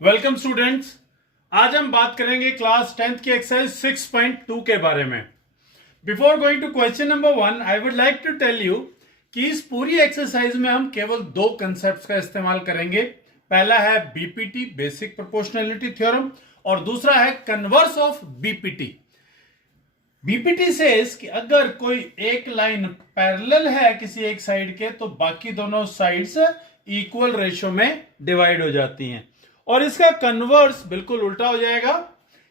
Welcome students. आज हम बात करेंगे क्लास 10th की एक्सरसाइज 6.2 के बारे में। Before going to question number 1 I would like to tell you कि इस पूरी एक्सरसाइज में हम केवल दो कंसेप्ट्स का इस्तेमाल करेंगे। पहला है बीपीटी बेसिक प्रोपोर्शनैलिटी थ्योरम और दूसरा है converse of BPT. BPT says कि अगर कोई एक लाइन पैरेलल है किसी एक साइड के तो बाकी दोनों साइड्स इक्वल रेशियो में डिवाइड हो जाती हैं, और इसका कन्वर्स बिल्कुल उल्टा हो जाएगा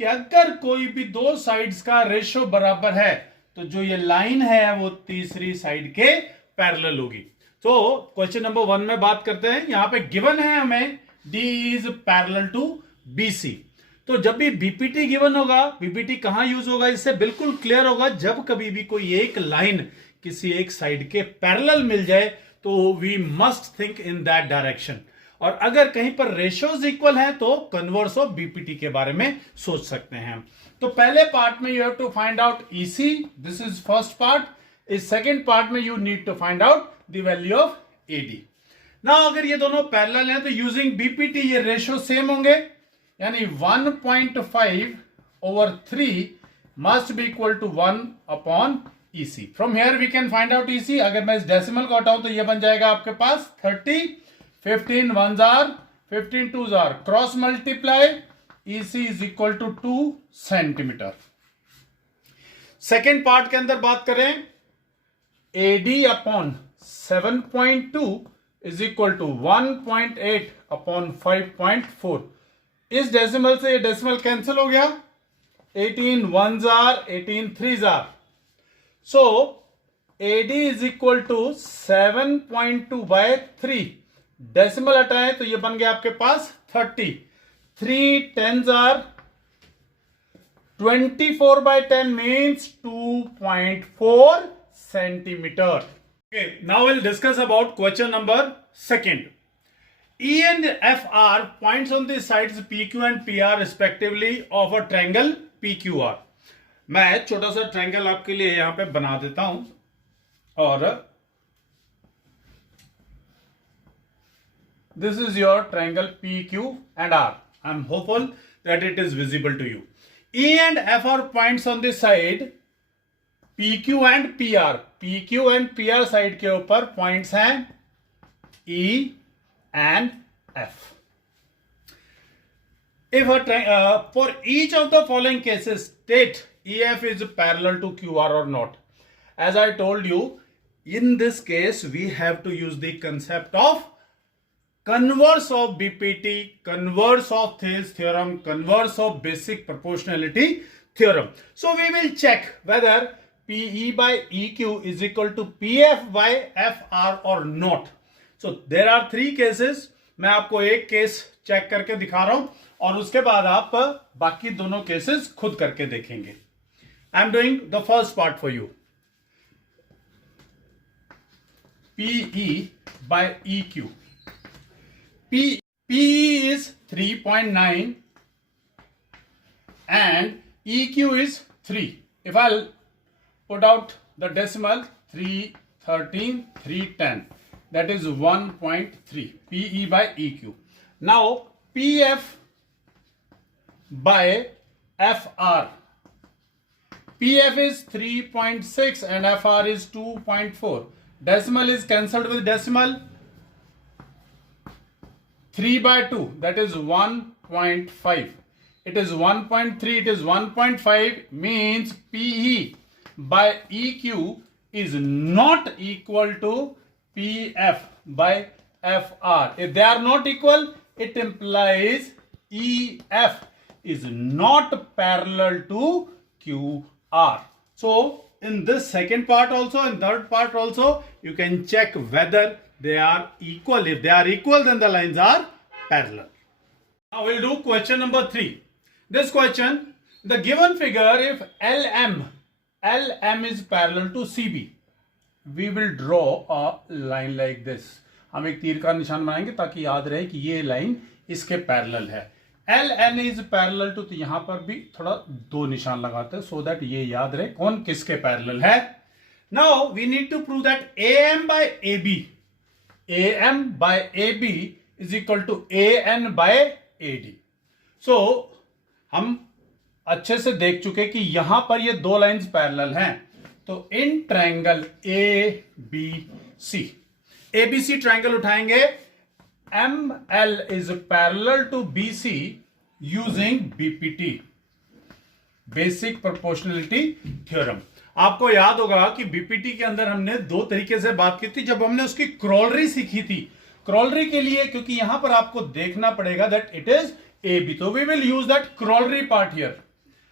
कि अगर कोई भी दो साइड्स का रेशियो बराबर है तो जो ये लाइन है वो तीसरी साइड के पैरेलल होगी। तो क्वेश्चन नंबर 1 में बात करते हैं। यहां पे गिवन है हमें D is parallel to BC। तो जब भी बीपीटी गिवन होगा, बीपीटी कहां यूज होगा इससे बिल्कुल क्लियर होगा। जब कभी भी कोई एक लाइन किसी एक साइड के पैरेलल मिल जाए तो we must think in that direction, और अगर कहीं पर रेशियोज इक्वल हैं तो कन्वर्स ऑफ बीपीटी के बारे में सोच सकते हैं। तो पहले पार्ट में you have to find out EC, this is first part. इस सेकंड पार्ट में you need to find out the value of AD. ना अगर ये दोनों पैरेलल हैं तो यूजिंग बीपीटी ये रेशियो सेम होंगे, यानी 1.5/3 must be equal to 1 upon EC. From here we can find out EC. अगर मैं इस डेसिमल को हटाऊं तो ये बन जाएगा आपके पास 30, 15 1s are 15 2s are, cross multiply EC is equal to 2 centimetre. Second part के अंदर बात करें, AD upon 7.2 is equal to 1.8 upon 5.4। इस डेसिमल से ये डेसिमल कैंसिल हो गया, 18 1s are 18 3s are, so AD is equal to 7.2/3। Decimal हटाएं तो ये बन गया आपके पास 30। 3 10s are 24/10 means 2.4 centimetre. Okay, now we'll discuss about question number 2. E and F are points on the sides PQ and PR respectively of a triangle PQR. मैं छोटा सा ट्रायंगल आपके लिए यहां पे बना देता हूं, और this is your triangle PQ and R. I'm hopeful that it is visible to you. E and F are points on the side PQ and PR. PQ and PR side के ऊपर पॉइंट्स हैं E and F. If for each of the following cases state EF is parallel to QR or not. As I told you, in this case we have to use the concept of converse of BPT, converse of Thales theorem, converse of basic proportionality theorem. So we will check whether PE by EQ is equal to PF by FR or not. So there are 3 cases. मैं आपको एक case check करके दिखा रहा हूं और उसके बाद आप बाकी दोनों केसेस खुद करके देखेंगे। I am doing the first part for you. PE by EQ. PE is 3.9 and EQ is 3. If I'll put out the decimal, 313 310, that is 1.3 PE by EQ. Now PF by FR. PF is 3.6 and FR is 2.4. Decimal is cancelled with decimal. 3/2, that is 1.5. It is 1.3, it is 1.5, means PE by EQ is not equal to PF by FR. If they are not equal, it implies EF is not parallel to QR. So in this second part also and third part also you can check whether they are equal. If they are equal, then the lines are parallel. Now we'll do question number 3. This question, the given figure, if LM is parallel to CB, we will draw a line like this. हम एक तीर का निशान बनाएंगे ताकि याद रहे कि ये लाइन इसके पैरेलल है। LN is parallel to, तो यहां पर भी थोड़ा 2 निशान लगाते हैं so that ये याद रहे कौन किसके पैरेलल है। Now we need to prove that AM by AB is equal to AN by AD। सो हम अच्छे से देख चुके कि यहां पर ये दो लाइंस पैरेलल हैं, तो in triangle ABC, ABC triangle उठाएंगे, ML is parallel to BC using BPT, basic proportionality theorem. आपको याद होगा कि बीपीटी के अंदर हमने दो तरीके से बात की थी जब हमने उसकी क्रॉलरी सीखी थी। क्रॉलरी के लिए, क्योंकि यहां पर आपको देखना पड़ेगा दैट इट इज AB, तो we will use that corollary part here.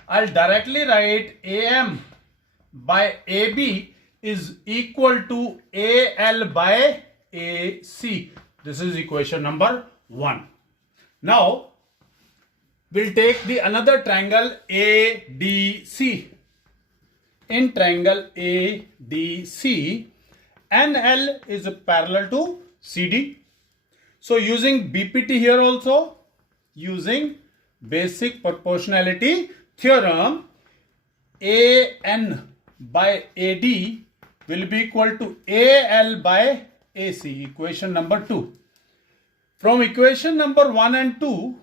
I directly write AM by AB is equal to AL by AC. This is equation number 1. Now we'll take the another triangle ADC. In triangle ADC, NL is parallel to CD. So using BPT here also, using basic proportionality theorem, AN by AD will be equal to AL by AC. Equation number 2. From equation number 1 and 2,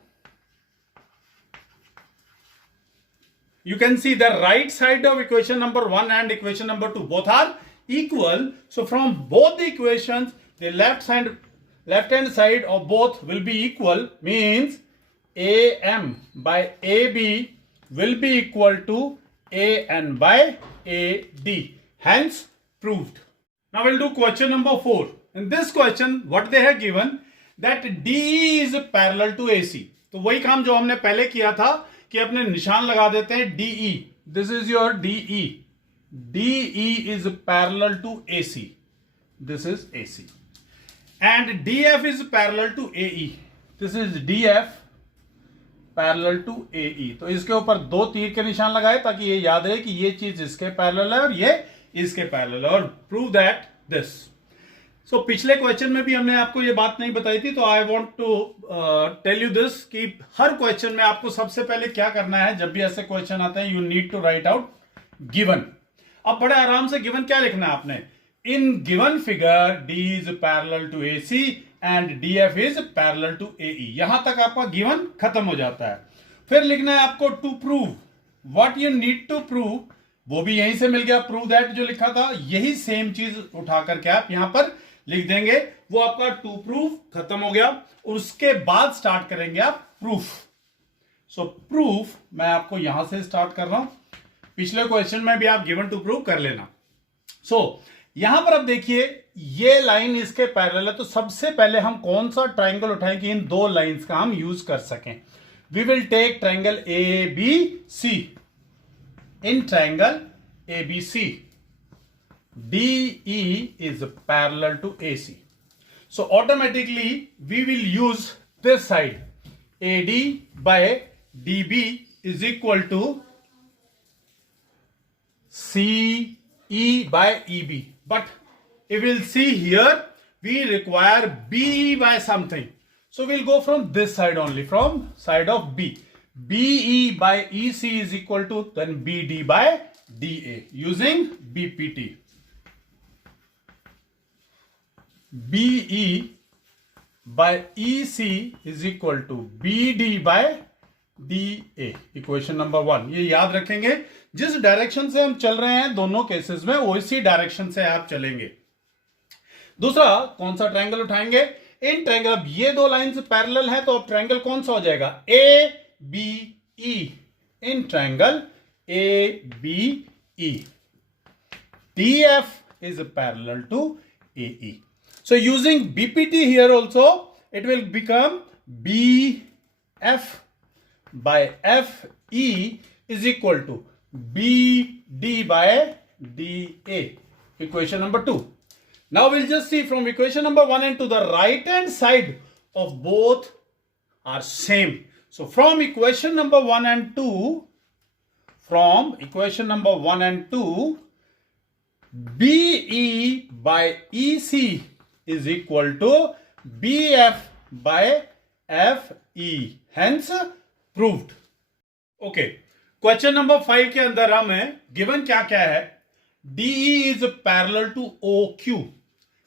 you can see the right side of equation number 1 and equation number 2 both are equal. So from both the equations, the left hand side of both will be equal, means AM by AB will be equal to AN by AD, hence proved. Now we'll do question number 4. In this question, what they have given, that DE is parallel to AC. तो वही काम जो हमने पहले किया था कि अपने निशान लगा देते हैं DE. This is your DE. DE is parallel to AC. This is AC. And DF is parallel to AE. This is DF parallel to AE. तो इसके ऊपर दो तीर के निशान लगाए ताकि ये याद रहे कि ये चीज इसके पैरेलल है और ये इसके पैरेलल है, और प्रूव दैट दिस। सो पिछले क्वेश्चन में भी हमने आपको ये बात नहीं बताई थी, तो I want to tell you this कि हर क्वेश्चन में आपको सबसे पहले क्या करना है। जब भी ऐसे क्वेश्चन आते हैं, you need to write out given. अब बड़े आराम से गिवन क्या लिखना है आपने, in given figure D is parallel to AC and DF is parallel to AE। यहां तक आपका गिवन खत्म हो जाता है। फिर लिखना है आपको to prove, what you need to prove, वो भी यहीं से मिल गया, प्रूव दैट जो लिखा था, यही सेम चीज उठा करके आप यहां पर लिख देंगे, वो आपका टू प्रूफ खत्म हो गया। और उसके बाद स्टार्ट करेंगे आप प्रूफ। सो प्रूफ मैं आपको यहां से स्टार्ट कर रहा हूं, पिछले क्वेश्चन में भी आप गिवन टू प्रूव कर लेना। सो यहां पर अब देखिए, ये लाइन इसके पैरेलल है, तो सबसे पहले हम कौन सा ट्राइंगल उठाएं कि इन दो लाइंस का हम यूज कर सकें। We will take triangle ABC. In triangle ABC, DE is parallel to AC. So automatically we will use this side. AD by DB is equal to CE by EB. But if we'll see here, we require BE by something. So we'll go from this side only, from side of B. BE by EC is equal to then BD by DA using BPT. BE by EC is equal to BD by DA. Equation number 1 ये याद रखेंगे, जिस direction से हम चल रहे हैं दोनों केसेस में उसी डायरेक्शन से आप चलेंगे। दूसरा कौन सा ट्रायंगल उठाएंगे, इन ट्रायंगल, अब ये दो लाइंस पैरेलल है, तो अब ट्रायंगल कौन सा हो जाएगा, ABE. in triangle ABE. DF is parallel to AE. So using BPT here also, it will become BF by FE is equal to BD by DA. Equation number 2. Now we'll just see from equation number 1 and 2, the right hand side of both are same. So from equation number 1 and 2, BE by EC is equal to BF by FE. Hence proved. Okay. Question number 5 के अंदर हमें given क्या क्या है, DE is parallel to OQ.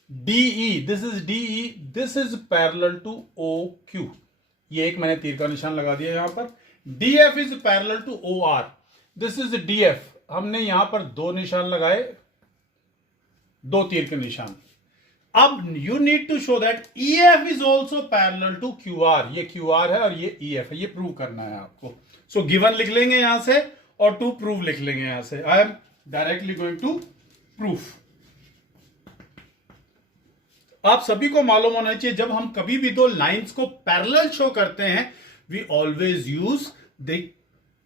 DE, this is DE, this is parallel to OQ. ये एक मैंने तीर का निशान लगा दिया यहां पर। DF is parallel to OR, this is DF, हमने यहां पर दो निशान लगाए, दो तीर के निशान। अब you need to show that EF is also parallel to QR, ये QR है और ये EF है, ये प्रूव करना है आपको। सो गिवन लिख लेंगे यहां से और टू प्रूव लिख लेंगे यहां से। I am directly going to proof. आप सभी को मालूम होना चाहिए, जब हम कभी भी दो लाइंस को पैरेलल शो करते हैं, we always use the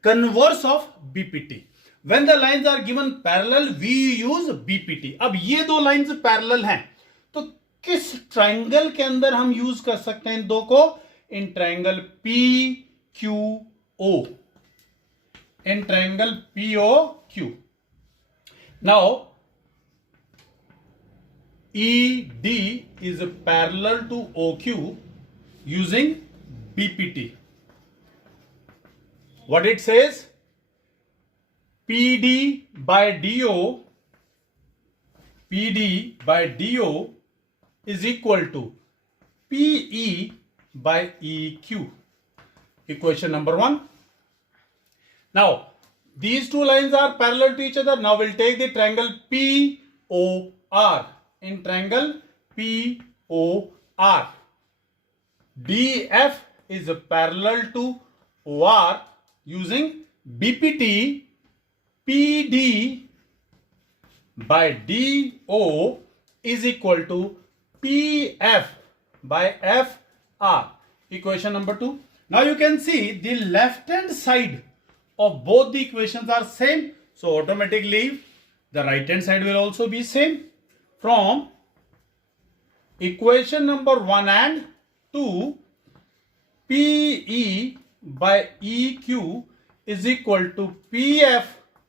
converse of BPT। When the lines are given parallel we use BPT। अब ये दो लाइंस पैरेलल हैं, तो किस ट्राइंगल के अंदर हम यूज कर सकते हैं इन दो को? In triangle PQO, in triangle POQ। Now ED is parallel to OQ using BPT. What it says? PD by DO is equal to PE by EQ. Equation number 1. Now, these two lines are parallel to each other. Now, we'll take the triangle POR. In triangle POR, DF is parallel to OR using BPT. PD by DO is equal to PF by FR. Equation number 2. Now you can see the left hand side of both the equations are same, so automatically the right hand side will also be same. From equation number 1 and 2, PE by EQ is equal to PF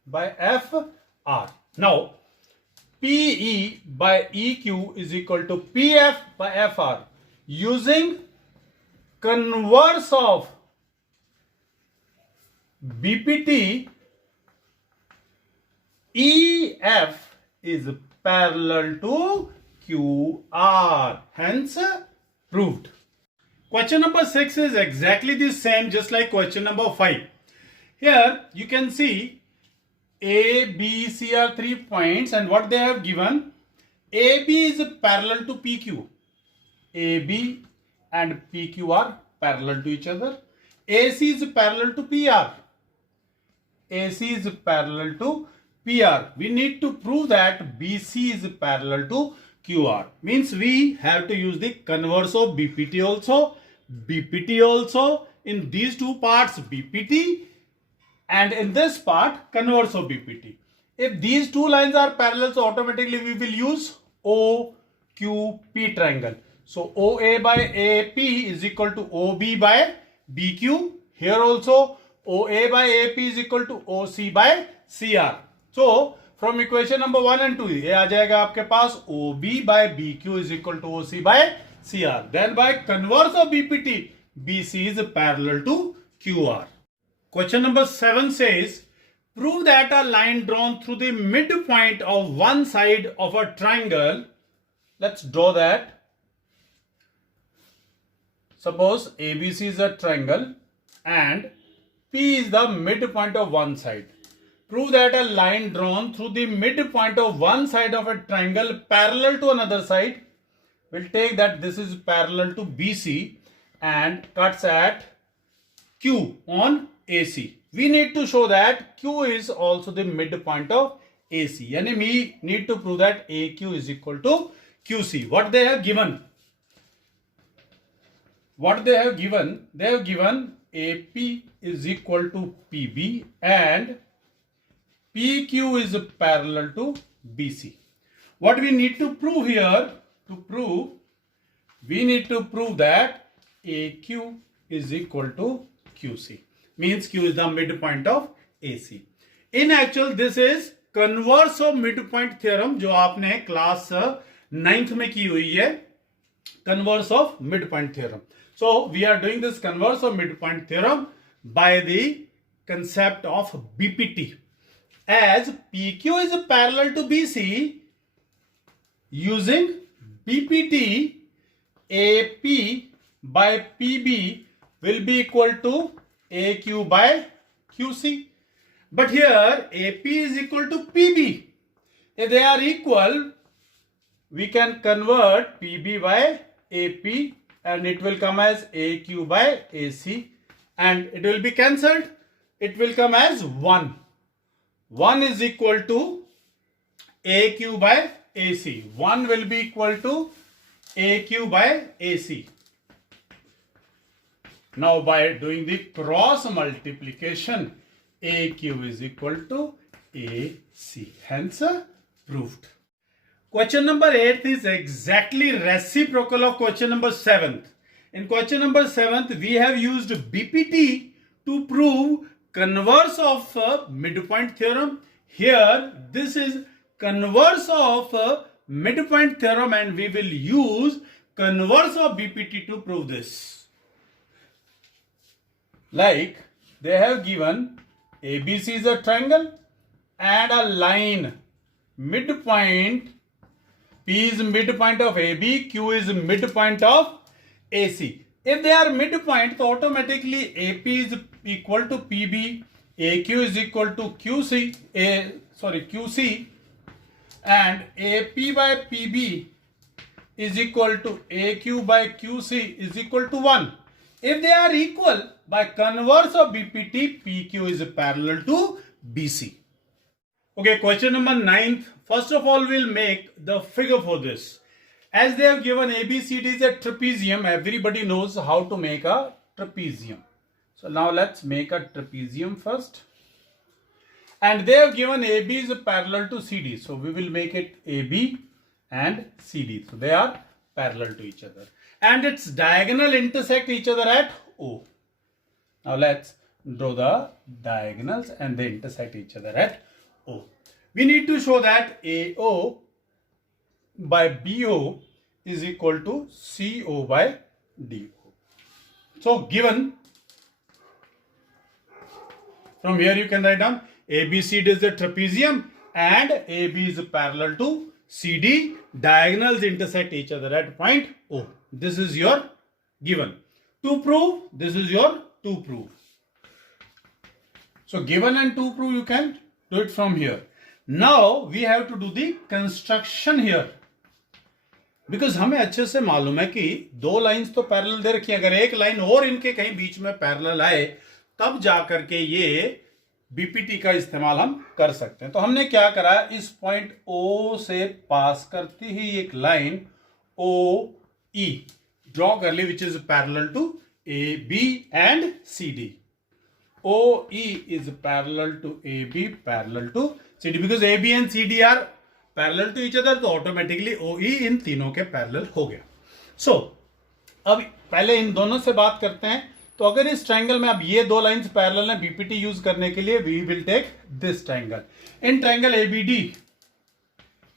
by FR. Now, PE by EQ is equal to PF by FR. Using converse of BPT, EF is parallel to QR, hence proved. Question number 6 is exactly the same, just like question number 5. Here you can see A, B, C are 3 points, and what they have given, AB is parallel to PQ. AB and PQ are parallel to each other. AC is parallel to PR. AC is parallel to PR. We need to prove that BC is parallel to QR. Means we have to use the converse of BPT also. BPT also. In these two parts BPT, and in this part converse of BPT. If these two lines are parallel, so automatically we will use OQP triangle. So OA by AP is equal to OB by BQ. Here also OA by AP is equal to OC by CR. So from equation number 1 and 2, ये आ जाएगा आपके पास OB by BQ is equal to OC by CR. Then by converse of BPT, BC is parallel to QR. Question number 7 says, prove that a line drawn through the midpoint of one side of a triangle. Let's draw that. Suppose ABC is a triangle and P is the midpoint of one side. Prove that a line drawn through the midpoint of one side of a triangle parallel to another side. We'll take that this is parallel to BC and cuts at Q on AC. We need to show that Q is also the midpoint of AC. Yani we need to prove that AQ is equal to QC. What they have given? What they have given? They have given AP is equal to PB and PQ is parallel to BC. What we need to prove here? We need to prove that AQ is equal to QC. Means Q is the midpoint of AC. In actual, this is converse of midpoint theorem जो आपने class 9th में की हुई है. Converse of midpoint theorem. So we are doing this converse of midpoint theorem by the concept of BPT. As PQ is parallel to BC, using BPT, AP by PB will be equal to AQ by QC. But here AP is equal to PB. If they are equal, we can convert PB by AP and it will come as AQ by AC and it will be cancelled. It will come as 1. 1 is equal to AQ by AC. 1 will be equal to AQ by AC. Now by doing the cross multiplication, AQ is equal to AC. Hence proved. Question number 8 is exactly reciprocal of question number 7. In question number 7, we have used BPT to prove converse of midpoint theorem. Here, this is converse of midpoint theorem and we will use converse of BPT to prove this. Like, they have given ABC is a triangle and a line. Midpoint, P is midpoint of AB, Q is midpoint of AC. If they are midpoint, so automatically AP is equal to PB, AQ is equal to QC, QC, and AP by PB is equal to AQ by QC is equal to 1. If they are equal, by converse of BPT, PQ is parallel to BC. Okay, question number 9. First of all, we'll make the figure for this. As they have given ABCD is a trapezium, everybody knows how to make a trapezium. So now let's make a trapezium first. And they have given AB is parallel to CD. So we will make it AB and CD. So they are parallel to each other. And its diagonal intersect each other at O. Now let's draw the diagonals and they intersect each other at O. We need to show that AO by BO is equal to CO by DO. So given, from here you can write down ABCD is the trapezium and AB is parallel to CD. Diagonals intersect each other at point O. This is your given. To prove, this is your to prove. So given and to prove you can do it from here. Now we have to do the construction here. Because हमें अच्छे से मालूम है कि दो lines तो parallel दे रखी है, अगर एक लाइन और इनके कहीं बीच में पैरेलल आए तब जाकर के ये बीपीटी का इस्तेमाल हम कर सकते हैं. तो हमने क्या करा, इस पॉइंट O से पास करती ही एक लाइन OE ड्रॉ कर ली which is parallel to AB and CD. OE is parallel to AB parallel to CD because AB and CD are parallel to each other, तो automatically OE इन तीनों के parallel हो गया. So अब पहले इन दोनों से बात करते हैं. तो अगर इस ट्रायंगल में अब ये दो लाइंस पैरेलल हैं, बीपीटी यूज करने के लिए we will take this triangle. In triangle ABD,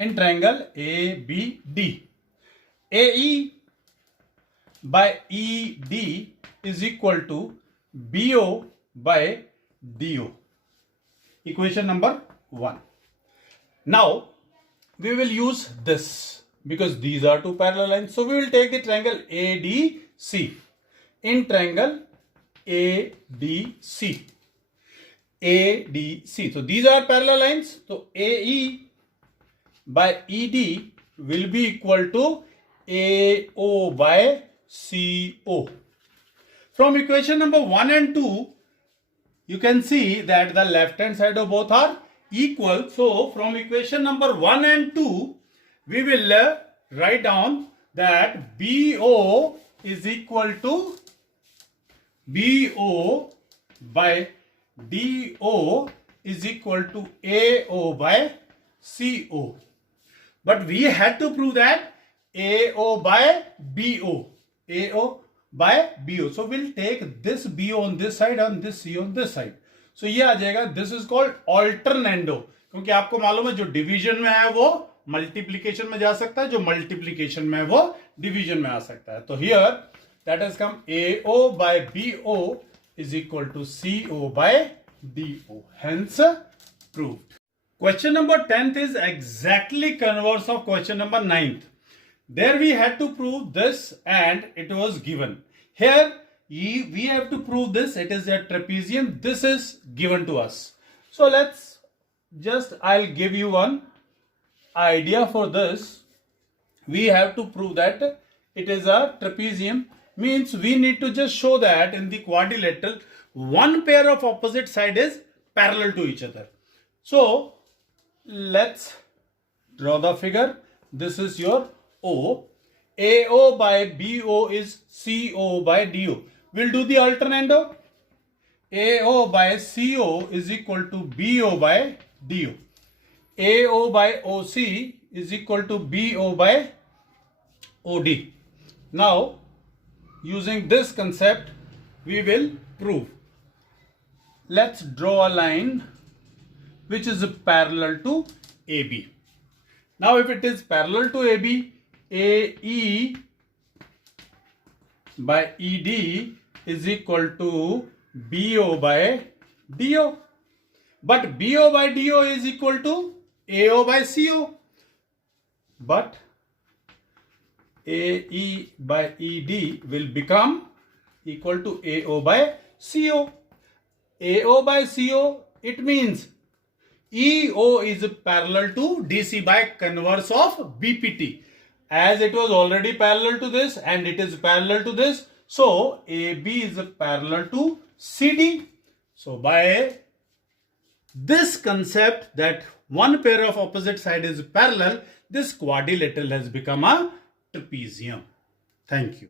in triangle ABD, AE by ED is equal to BO by DO. Equation number 1. Now we will use this because these are two parallel lines. So we will take the triangle ADC. In triangle ADC, ADC. So these are parallel lines. So AE by ED will be equal to AO by CO. From equation number 1 and 2, you can see that the left hand side of both are equal. So from equation number 1 and 2, we will write down that BO is equal to BO by DO is equal to AO by CO. But we had to prove that AO by BO. AO by BO. So we'll take this BO on this side and this C on this side. So ये आ जाएगा. This is called alternando. क्योंकि आपको मालूम है जो division में है वो मल्टीप्लीकेशन में जा सकता है, जो मल्टीप्लीकेशन में है वो डिवीजन में आ सकता है. तो here that has come AO by BO is equal to CO by DO. Hence proved. Question number 10th is exactly converse of question number 9th. There we had to prove this and it was given. Here we have to prove this. It is a trapezium. This is given to us. So let's just, I'll give you one idea for this. We have to prove that it is a trapezium. Means we need to just show that in the quadrilateral, one pair of opposite side is parallel to each other. So let's draw the figure. This is your O. AO by BO is CO by DO. We'll do the alternando. AO by CO is equal to BO by DO. AO by OC is equal to BO by OD. Now, using this concept, we will prove. Let's draw a line which is parallel to AB. Now, if it is parallel to AB, AE by ED is equal to BO by DO. But BO by DO is equal to AO by CO. But AE by ED will become equal to AO by CO. AO by CO, it means EO is parallel to DC by converse of BPT. As it was already parallel to this and it is parallel to this, so AB is parallel to CD. So by this concept that one pair of opposite side is parallel, this quadrilateral has become a trapezium. Thank you.